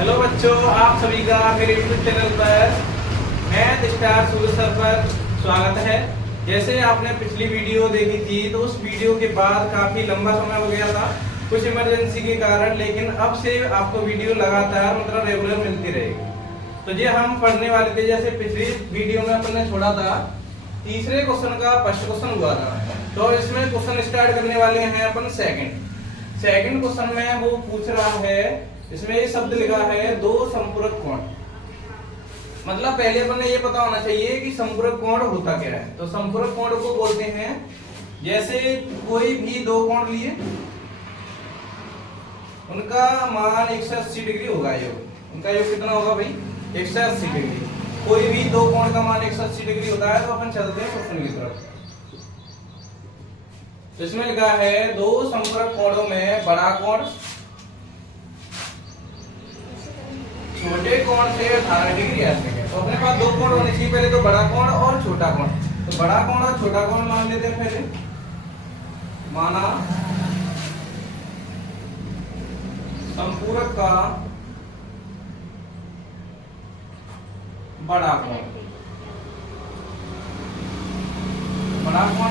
Hello बच्चों, आप सभी का मेरे यूट्यूब चैनल पर मैथ स्टार सूर्य सर पर स्वागत है। जैसे आपने पिछली वीडियो देखी थी तो उस वीडियो के बाद काफी लंबा समय हो गया था कुछ इमरजेंसी के कारण, लेकिन अब से आपको वीडियो लगातार मतलब रेगुलर मिलती रहेगी। तो ये हम पढ़ने वाले थे, जैसे पिछली वीडियो में अपन ने छोड़ा था तीसरे क्वेश्चन का फर्स्ट क्वेश्चन हुआ था, तो इसमें क्वेश्चन स्टार्ट करने वाले हैं अपन सेकंड क्वेश्चन में। वो पूछ रहा है, इसमें ये शब्द लिखा है दो संपूरक कोण। मतलब पहले अपन ने ये पता होना चाहिए कि संपूरक कोण होता क्या है। तो संपूरक कोण को बोलते हैं जैसे कोई भी दो कोण लिए, उनका मान 180 डिग्री होगा। योग उनका योग कितना होगा भाई? 180 डिग्री। कोई भी दो कोण का मान 180 डिग्री होता है। तो अपन चलते हैं क्वेश्चन की तरफ। तो इसमें लिखा है दो संपूरक कोणों में बड़ा कोण छोटे कोण से 18 डिग्री ऐसे है। तो अपने पास दो कोण होने चाहिए, पहले तो बड़ा कोण और छोटा कोण। तो बड़ा कोण और छोटा कोण मान लेते हैं। पहले माना संपूरक का बड़ा कोण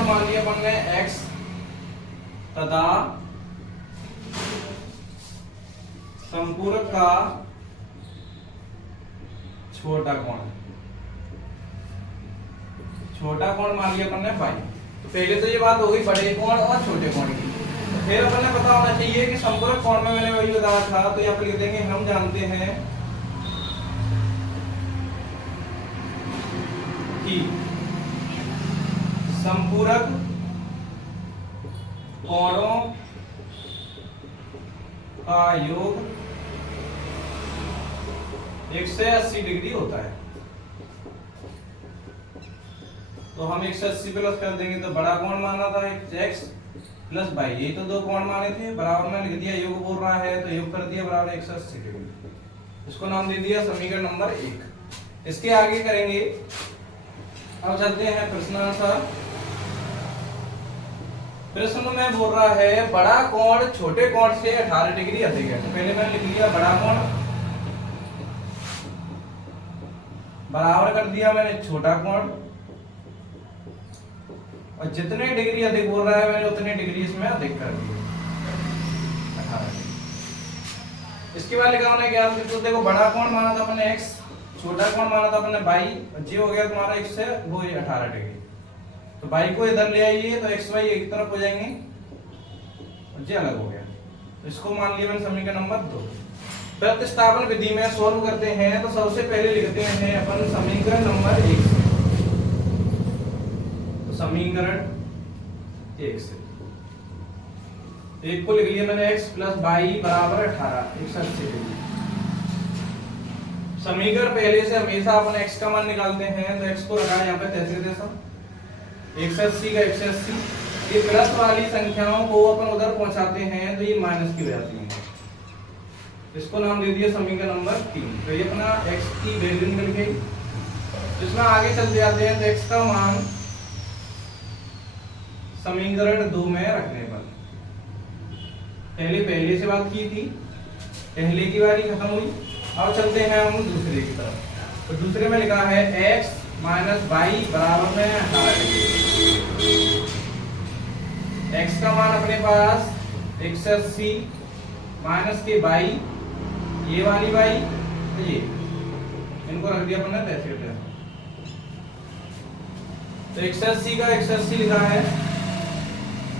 मान लिया अपन ने x तथा संपूरक का छोटा कोण मान लिया अपन ने y। तो पहले तो ये बात हो गई बड़े कोण और छोटे कोण की। तो फिर अपन ने पता होना चाहिए कि संपूरक कोण में मैंने वही बताया था। तो यहाँ पे लिख देंगे, हम जानते हैं कि संपूरक कोणों का योग 180 डिग्री होता है। तो हम 180 प्लस कर देंगे तो बड़ा कोण माना था x प्लस y। ये तो दो कोण माने थे, बराबर में लिख दिया। योग बोल रहा है तो योग कर दिया बराबर 180 डिग्री। इसको नाम दे दिया समीकरण नंबर 1। इसके आगे करेंगे। अब चलते हैं प्रश्नानुसार। प्रश्न में बोल रहा है बड़ा कोण छोटे कोण से 18 डिग्री अधिक है। तो पहले मैंने लिख लिया बड़ा कोण बराबर कर दिया मैंने छोटा कोण, और जितने डिग्री अधिक बोल रहा है मैंने उतने डिग्री इसमें अधिक कर दिए 18 डिग्री। इसके बाद लिखा मैंने क्या, तो देखो बड़ा कोण माना था अपने x, छोटा कोण माना था अपने y, और ये हो गया तुम्हारा x से वो 18 डिग्री। तो y को इधर ले आइए तो x y एक तरफ हो जाएंगे और ये अलग हो गया। तो इसको मान लिया मैंने समीकरण नंबर 2। प्रतिस्थापन विधि में सॉल्व करते हैं। तो सबसे पहले लिखते हैं अपन समीकरण नंबर 1 से। तो समीकरण 1 से एक को लिख लिया मैंने x प्लस y बराबर 18 180 डिग्री। समीकरण पहले से हमेशा अपन x का मान निकालते हैं। तो x को रखा है यहाँ पे तैसे जैसा 180 का 180। ये प्लस वाली संख्याओं को अपन उधर पहुंचाते हैं तो ये माइनस की हो जाती है। इसको नाम दे दिया समीकरण नंबर 3। तो ये अपना x की वैल्यू निकल गई। इसमें आगे चलते जाते हैं। तो x का मान समीकरण 2 में रखने पर पहले से बात की थी, पहले की बारी खत्म हुई। अब चलते हैं हम दूसरे की तरफ। तो दूसरे में लिखा है x माइनस y बराबर में 18 डिग्री। x का मान अपने पास 180 माइनस के y, ये वाली y तो ये इनको रख दिया अपन ने तैसे तैसे। तो 180 का 180 लिखा है,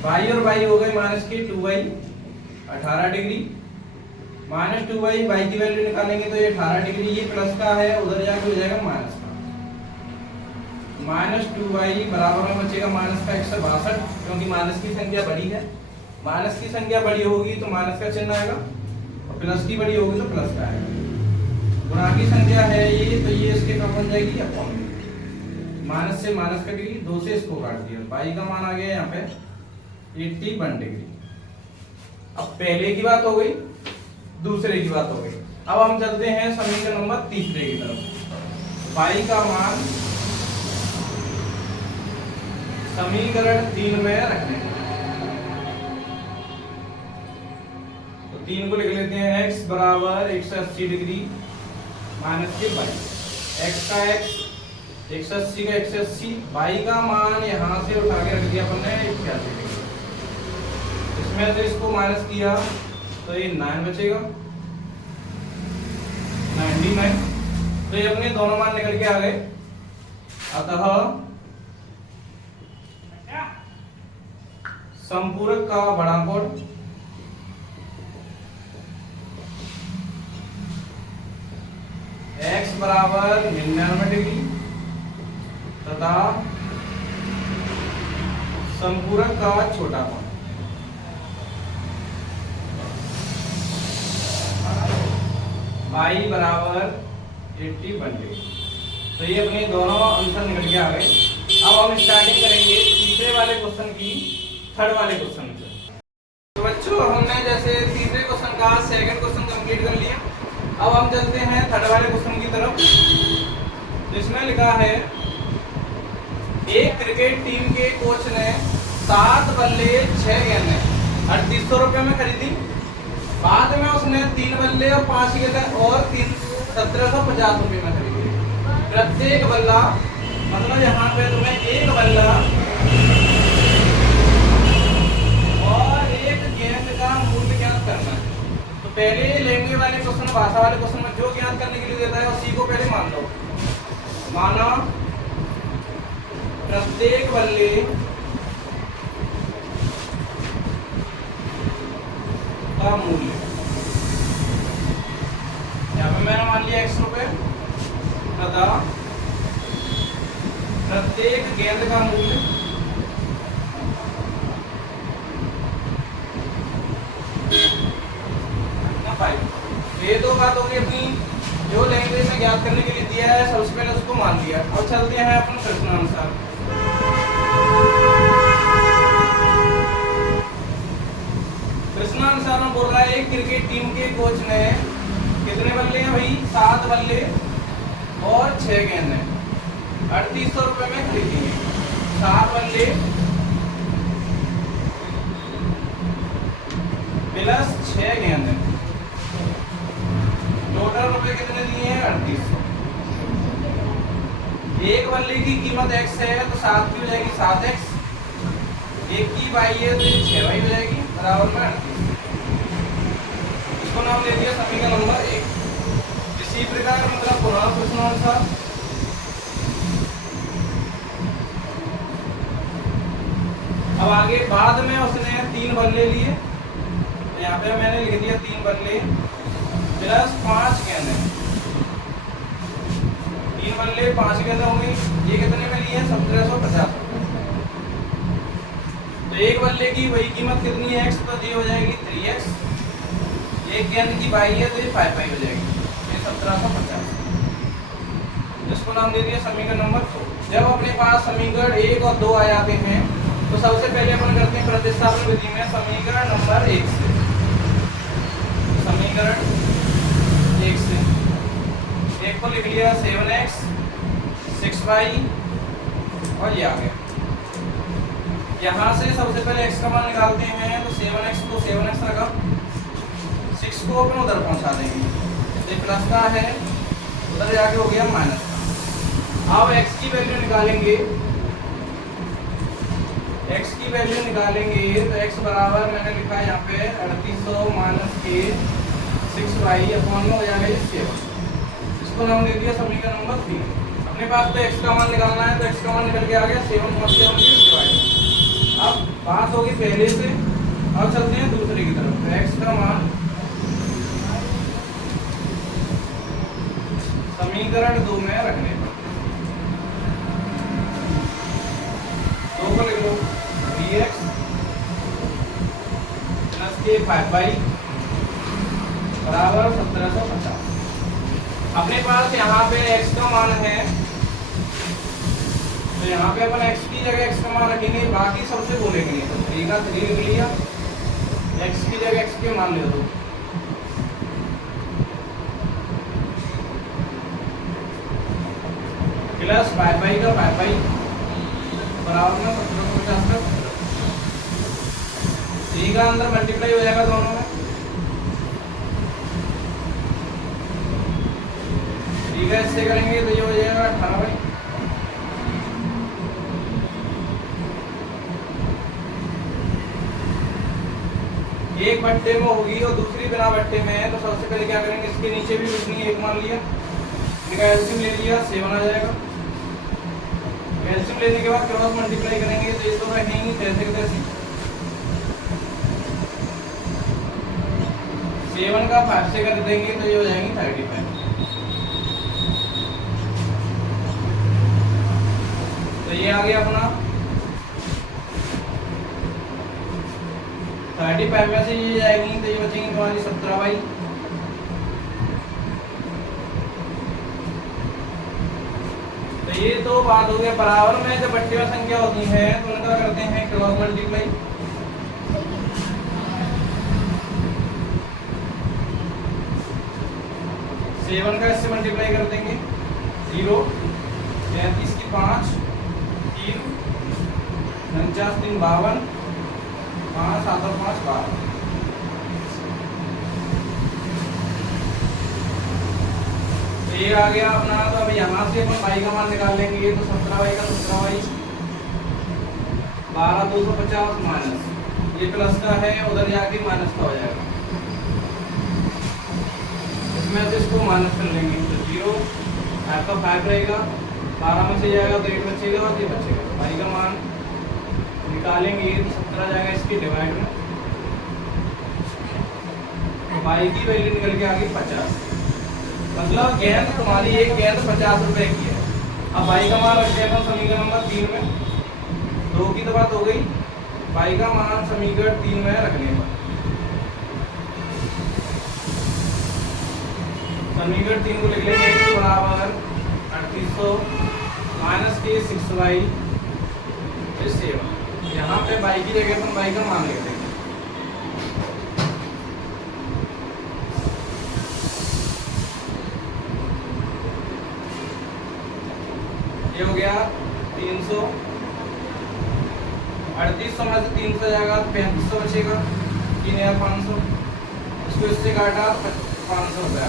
y और y हो गए माइनस के 2y 18 degree, minus 2y y की वैल्यू निकालेंगे तो ये 18 डिग्री। ये प्लस का है, उधर जाके हो जाएगा माइनस का। माइनस 2y बराबर में बचेगा माइनस का 162, क्योंकि माइनस की संख्या बड़ी है। माइनस की संख्या बड़ी होगी तो माइनस का चिन्ह आएगा, और प्लस की बड़ी होगी तो प्लस का आएगा। गुणा की संख्या है ये, तो ये इसके कम बन जाएगी अपॉन में। माइनस से माइनस कटेगी, 2 से इसको काट दिया। y का मान आ गया यहाँ पे 81 डिग्री। अब पहले की बात हो गई, दूसरे की बात हो गई। अब हम चलते हैं समीकरण नंबर तीसरे की तरफ। y का मान समीकरण 3 में रखने। तो 3 को लिख लेते हैं x बराबर 180 डिग्री माइनस के बाई, एक्स का एक्स 180 का 180, बाई का मान यहाँ से उठा के रख दिया अपन ने 81 डिग्री, इसमें से इसको माइनस किया तो ये 9 बचेगा 99। तो ये अपने दोनों मान निकल के आ गए। अतः संपूरक का बड़ा कोण x बराबर 99 डिग्री तथा संपूरक का छोटा कोण y बराबर 81 डिग्री। तो ये अपने दोनों आंसर निकल के आ गए। अब हम स्टार्टिंग करेंगे तीसरे वाले क्वेश्चन की थर्ड वाले क्वेश्चन से। तो बच्चों हमने जैसे तीसरे क्वेश्चन का सेकंड क्वेश्चन कंप्लीट कर लिया। अब हम चलते हैं थर्ड वाले क्वेश्चन की तरफ, जिसमें लिखा है एक क्रिकेट टीम के कोच ने 7 बल्ले 6 गेंदें 3800 रुपए में खरीदी। बाद में उसने 3 बल्ले और 5 गेंदें और 1750 रुपए में खरीदी। प्रत्येक बल्ला मतलब यहाँ पे तुम्हें एक बल्ला और एक गेंद का मूल्य ज्ञात करना है। तो पहले लैंग्वेज वाले क्वेश्चन भाषा वाले क्वेश्चन में जो ज्ञात करने के लिए देता है उसी को पहले मान लो। माना प्रत्येक बल्ले का मूल्य, यहाँ पे मैंने मान लिया 100 रुपए तथा प्रत्येक गेंद का मूल्य ये तो बात होगी अपनी जो लैंग्वेज में ज्ञात करने के लिए दिया है सबसे पहले उसको मान लिया। अब चलते हैं अपन प्रश्नानुसार। प्रश्नानुसार में बोल रहा है एक क्रिकेट टीम के कोच ने कितने बल्ले हैं भाई 7 बल्ले और 6 गेंदें 3800 रुपए में खरीदी है। 7 बल्ले प्लस 6 गेंदें टोटल रुपए कितने दिए हैं 3800। एक बल्ले की कीमत x है तो 7 की हो जाएगी 7x, एक की y है तो 6y हो जाएगी बराबर में 38। इसको नाम दे दिया समीकरण नंबर 1। इसी प्रकार मतलब पुनः प्रश्नानुसार अब आगे बाद में उसने 3 बल्ले लिए, यहाँ पे मैंने लिख दिया 3 बल्ले प्लस 5 गेंदें। 3 बल्ले 5 गेंदें होंगी, ये कितने में लिए 1750। तो एक बल्ले की वही कीमत कितनी है x, तो ये हो जाएगी 3x, एक गेंद की y है तो ये 5y हो जाएगी, ये 1750। इसको नाम दे दिया समीकरण नंबर 2। जब अपने पास समीकरण 1 और 2 आ जाते हैं तो सबसे पहले अपन करते हैं प्रतिस्थापन विधि में समीकरण नंबर 1 से। समीकरण 1 से एक को लिख लिया 7x 6y और ये आ गया। यहाँ से सबसे पहले x का मान निकालते हैं तो 7x को 7x रखा, 6 को अपन उधर पहुंचा देंगे, ये प्लस का है उधर जाके हो गया माइनस का। अब x की वैल्यू निकालेंगे, x की वैल्यू निकालेंगे तो x बराबर मैंने लिखा है यहाँ पे 3800 माइनस के 6y अपॉन में हो जाएगा 7। इसको नाम दे दिया समीकरण नंबर 3। अपने पास तो x का मान निकालना है तो x का मान निकल के आ गया 7.7 अब बात होगी पहले से। अब चलते हैं दूसरे की तरफ। तो x का मान समीकरण 2 में रखने पर 2 को लिख लो 3x प्लस के 5y बराबर 1750। अपने पास यहाँ पे x का मान है तो यहाँ पे अपन x की जगह x का मान रखेंगे, बाकी सबसे बोलेंगे नहीं। तो 3 का 3 लिख लिया, x की जगह x के मान ले दो, प्लस 5y का 5y बराबर में 1750 तक 3 का अंदर मल्टीप्लाई हो जाएगा दोनों में, सीधा इससे करेंगे तो ये हो जाएगा 18 भाई। एक भट्टे में होगी और दूसरी बिना भट्टे में है, तो सबसे पहले क्या करेंगे, इसके नीचे भी लिखनी है, एक मान लिया, इनका एलसीएम ले लिया, 7 आ जाएगा। एलसीएम लेने के बाद क्रॉस मल्टीप्लाई करेंगे तो ये तो रहेंगी जैसे के तैसे। 7 का 5 से कर देंगे तो ये हो जाएंगी 35। तो ये आ गया अपना 35 में से ये जाएगी तो ये बचेंगे तुम्हारी 17 भाई। तो ये तो बात हो गया। बराबर में जब बट्टे में संख्या होती है तो उनका करते हैं क्रॉस मल्टीप्लाई। सेवन का इससे मल्टीप्लाई कर देंगे 0, 33 की 5, 3, 49 3 52, 5 7 और 5 12। तो ये आ गया अपना। तो अब यहाँ से अपन y का मान निकाल लेंगे तो 17y का 17y, 12 250 माइनस ये प्लस का है, उधर जाके माइनस का हो जाएगा। इसमें से इसको माइनस कर लेंगे तो 0 आपका 5 रहेगा, 12 में से जाएगा तो 8 बचेगा और ये बचेगा। तो y का मान निकालेंगे तो 17 जाएगा इसके डिवाइड में, y की वैल्यू निकल के आ गई 50। मतलब गेंद तुम्हारी एक गेंद 50 रुपए की है। अब y का मान रखते हैं समीकरण नंबर 3 में, 2 की तो बात हो गई, y का मान समीकरण 3 में रखने पर समीकरण 3 को लिख लेंगे x बराबर 3800 माइनस के 6y 7। यहाँ पे y की जगह पर y का मान लिख देंगे। ये हो गया 300, 3800 में से 300 जाएगा तो 3500 बचेगा, 3500, इसको इससे काटा 500 रुपया।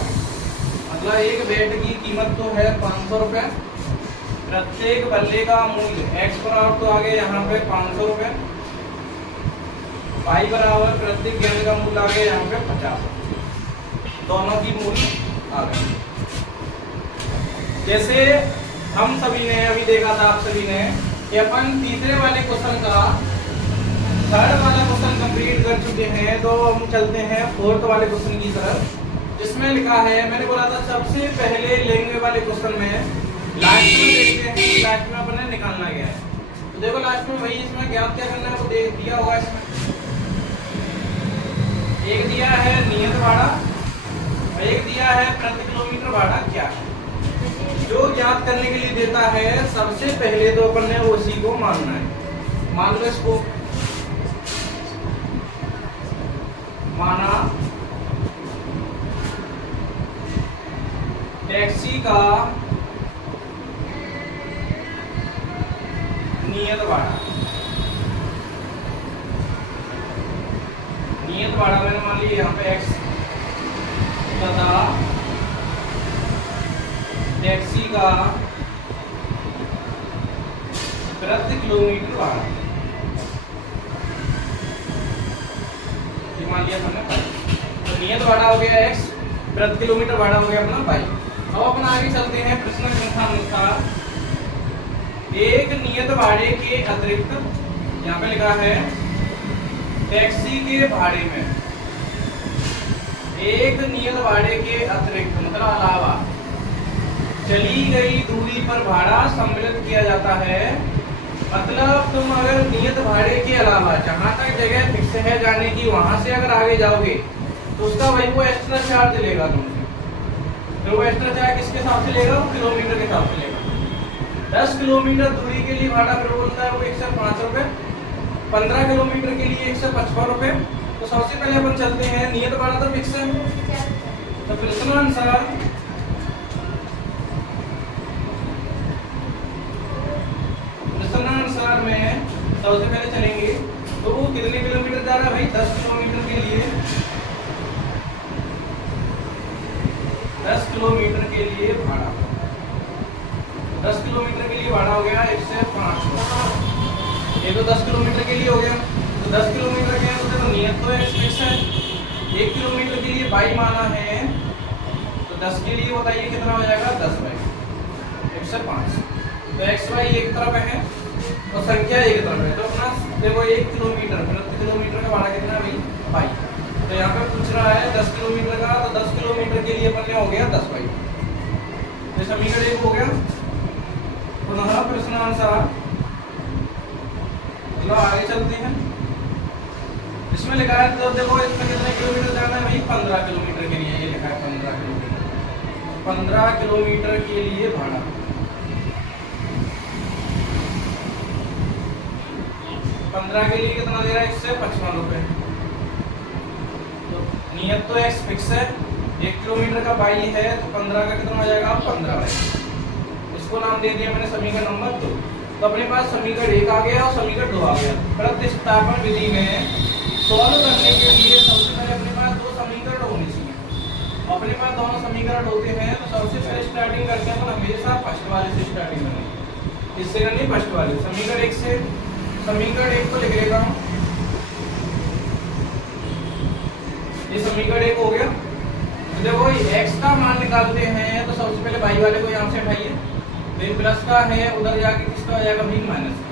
मतलब एक बैट की कीमत तो है 500 रुपये, प्रत्येक बल्ले का मूल्य x बराबर तो आ गया यहाँ पे 500 रुपये, y बराबर प्रत्येक गेंद का मूल्य आ गया यहाँ पे 50। दोनों की मूल्य आ गए। जैसे हम सभी ने अभी देखा था, आप सभी ने कि अपन तीसरे वाले क्वेश्चन का थर्ड वाला क्वेश्चन कंप्लीट कर चुके हैं। तो हम चलते हैं फोर्थ वाले क्वेश्चन की तरफ, जिसमें लिखा है, मैंने बोला था सबसे पहले लेंगे वाले क्वेश्चन में लास्ट में देखते हैं, लास्ट में अपन ने निकालना गया है। तो देखो लास्ट में वही इसमें ज्ञात क्या करना है वो दे दिया होगा। इसमें एक दिया है नियत भाड़ा और एक दिया है प्रति किलोमीटर भाड़ा क्या है। जो ज्ञात करने के लिए देता है सबसे पहले तो अपन ने उसी को मानना है। मान लो इसको माना टैक्सी का नियत भाड़ा, नियत भाड़ा मैंने मान लिया यहाँ पे x तथा टैक्सी का प्रति किलोमीटर भाड़ा मान लिया हमने। तो नियत भाड़ा हो गया x, प्रति किलोमीटर भाड़ा हो गया अपना y। अब अपन आगे चलते हैं प्रश्न संख्या अनुसार। एक नियत भाड़े के अतिरिक्त, यहाँ पे लिखा है टैक्सी के भाड़े में, एक नियत भाड़े के अतिरिक्त मतलब अलावा चली गई दूरी पर भाड़ा सम्मिलित किया जाता है। मतलब तुम अगर नियत भाड़े के अलावा जहाँ तक जगह फिक्स है जाने की, वहां से अगर आगे जाओगे तो उसका वही वो एक्स्ट्रा चार्ज लेगा तुमसे। तो वो एक्स्ट्रा चार्ज किसके हिसाब से लेगा, वो किलोमीटर के हिसाब से लेगा। 10 किलोमीटर दूरी के लिए भाड़ा फिर बोलता है वो 105 रुपये, 15 किलोमीटर के लिए 155 रुपये। तो सबसे पहले अपन चलते हैं, नियत भाड़ा तो फिक्स है। तो प्रश्नानुसार में सबसे पहले चलेंगे तो वो कितने किलोमीटर जा रहा है भाई, 10 किलोमीटर के लिए, 10 किलोमीटर के लिए भाड़ा नियत तो एक्स फिक्स है, 1 किलोमीटर के लिए बाई माना है, तो 10 के लिए बताइए कितना हो जाएगा 10 बाई 105। तो एक्स वाई एक तरफ है और संख्या एक तरफ है, तो अपना देखो 1 किलोमीटर प्रति किलोमीटर का भाड़ा कितना है भाई बाई। तो यहाँ पे पूछ रहा है 10 किलोमीटर का, तो 10 किलोमीटर के लिए अपन ने हो गया 10 बाई। तो समीकरण 1 हो गया। पुनः प्रश्नानुसार चलो आगे चलते हैं। इसमें लिखा है तो देखो इसमें कितने किलोमीटर जाना है भाई 15 किलोमीटर के लिए, ये लिखा है 15 किलोमीटर, 15 किलोमीटर के लिए भाड़ा 15 के लिए कितना दे रहा है 155 रुपए। तो नियत तो एक्स फिक्स है, 1 किलोमीटर का बाई है, तो 15 का कितना हो जाएगा 15 बाई। इसको नाम दे दिया मैंने समीकरण नंबर 2। तो अपने पास समीकरण 1 आ गया और समीकरण 2 आ गया। प्रतिस्थापन विधि में सॉल्व करने के लिए सबसे पहले अपने पास दो समीकरण होने चाहिए। अपने पास दोनों समीकरण होते हैं तो सबसे पहले स्टार्टिंग करते हैं तो हमेशा फर्स्ट वाले से स्टार्टिंग करेंगे, इससे नहीं फर्स्ट वाले। समीकरण 1 से, समीकरण 1 को लिख लेता हूँ, ये समीकरण 1 हो गया। तो देखो x का मान निकालते हैं तो सबसे पहले y वाले को यहाँ से हटाइए, तो ये प्लस का है, उधर जाके किसका हो जाएगा भाई माइनस का।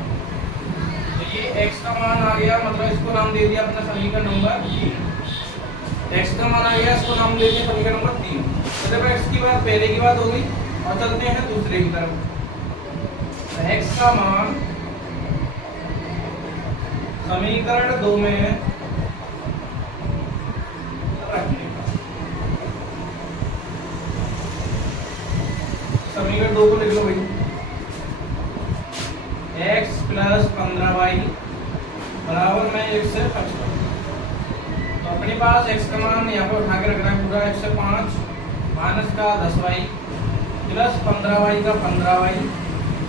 तो ये x का मान आ गया, मतलब इसको नाम दे दिया अपना समीकरण नंबर 3। x का मान आ गया, इसको नाम दे दिया समीकरण नंबर 3। तो देखो x की बात पहले की बात हो गई और चलते हैं दूसरे की तरफ। तो x का मान समीकरण 2 में रखने का, समीकरण 2 को लिख लो भाई, x प्लस 15y बराबर में 1 से 55। तो अपने पास x का मान यहाँ पे उठा के रखना है पूरा 105 माइनस का 10y प्लस 15y का 15y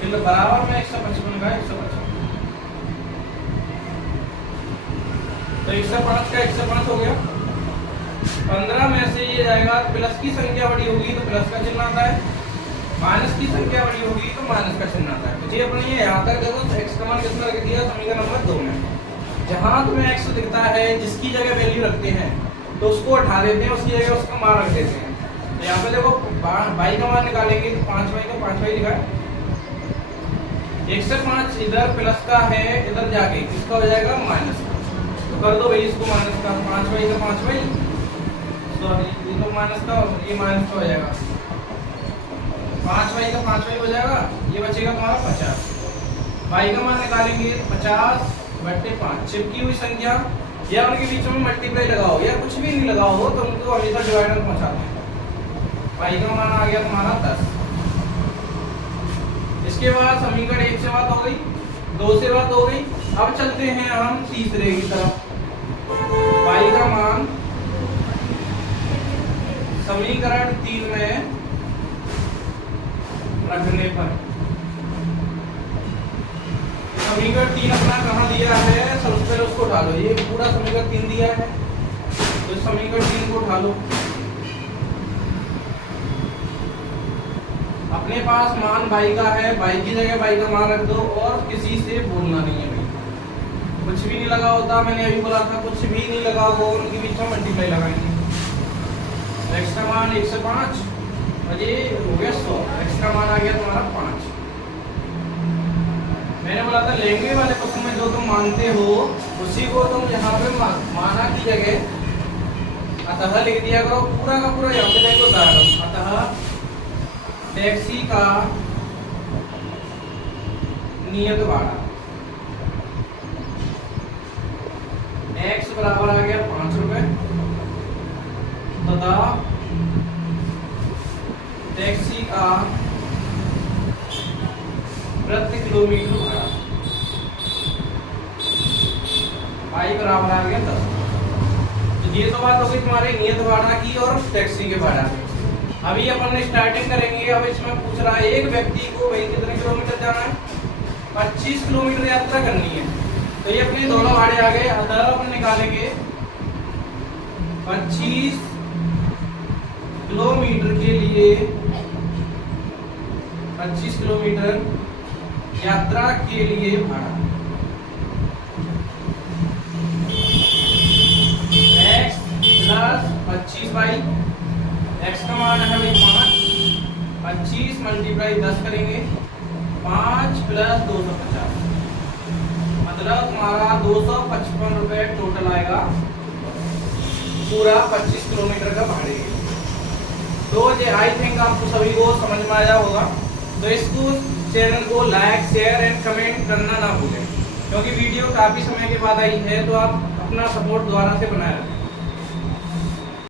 फिर बराबर में 155 का 155। तो 105 का 105 हो गया। 15 में से ये जाएगा, प्लस की संख्या बड़ी होगी तो प्लस का चिन्ह आता है, माइनस की संख्या बड़ी होगी तो माइनस का चिन्ह आता है। तो ये अपने ये यहाँ तक देखो x का मान कितना रख दिया समीकरण नंबर 2 में। जहाँ तुम्हें x दिखता है जिसकी जगह वैल्यू रखते हैं तो उसको उठा देते हैं, उसकी जगह उसका मान रख देते हैं। तो यहाँ पे देखो बाई का मान निकालेंगे तो 5 बाई का 5 बाई लिखा है, 105 इधर प्लस का है, इधर जाके किसका हो जाएगा माइनस का। तो कर दो भाई इसको माइनस का, 5 बाई का 5 बाई, सॉरी ये तो माइनस का, ये माइनस का हो जाएगा, 5 बाई का 5 बाई हो जाएगा, ये बचेगा तुम्हारा 50। बाई का मान निकालेंगे 50 बट्टे 5, चिपकी हुई संख्या या उनके बीच में मल्टीप्लाई लगाओ या कुछ भी नहीं लगाओ हो तो उनको हमेशा डिवाइडर पहुंचाते हैं। बाई का मान आ गया तुम्हारा 10। इसके बाद समीकरण 1 से बात हो गई, 2 से बात हो गई। अब चलते हैं हम तीसरे की तरफ। बाई का मान समीकरण 3 में रखने पर, समीकरण 3 अपना कहाँ दिया है, सबसे पहले उसको उठा लो। ये पूरा समीकरण 3 दिया है तो समीकरण 3 को उठा लो। अपने पास मान बाई का है, बाई की जगह बाई का मान रख दो और किसी से बोलना नहीं है भाई, कुछ भी नहीं लगा होता, मैंने अभी बोला था कुछ भी नहीं लगा हो, उनके बीच में मल्टीप्लाई लगाएंगे। x का मान 105 और ये हो गया 100, x का मान आ गया तुम्हारा 5। मैंने बोला था लेंगे वाले प्रश्न में जो तुम मानते हो उसी को तुम यहाँ पे माना की जगह अतः लिख दिया करो, पूरा का पूरा यहाँ पे देखो उदाहरण। अतः टैक्सी का नियत भाड़ा x बराबर आ गया 5 रुपए तथा टैक्सी का प्रति किलोमीटर भाड़ा y बराबर आ गया 10। तो ये तो बात हो गई तुम्हारे नियत भाड़ा की और टैक्सी के भाड़ा की। अभी अपन स्टार्टिंग करेंगे। अब इसमें पूछ रहा है एक व्यक्ति को भाई कितने किलोमीटर जाना है, 25 किलोमीटर यात्रा करनी है। तो ये अपने दोनों भाड़े आ गए। अतः अपन निकालेंगे 25 किलोमीटर के लिए, 25 किलोमीटर यात्रा के लिए भाड़ा। प्लस करेंगे 5 प्लस 250, मतलब हमारा 255 रुपए टोटल आएगा पूरा 25 किलोमीटर का भाड़े। तो ये आई थिंक आपको सभी को समझ में आया होगा। तो इसको चैनल को लाइक शेयर एंड कमेंट करना ना भूलें, क्योंकि वीडियो काफ़ी समय के बाद आई है, तो आप अपना सपोर्ट दोबारा से बनाए रखें।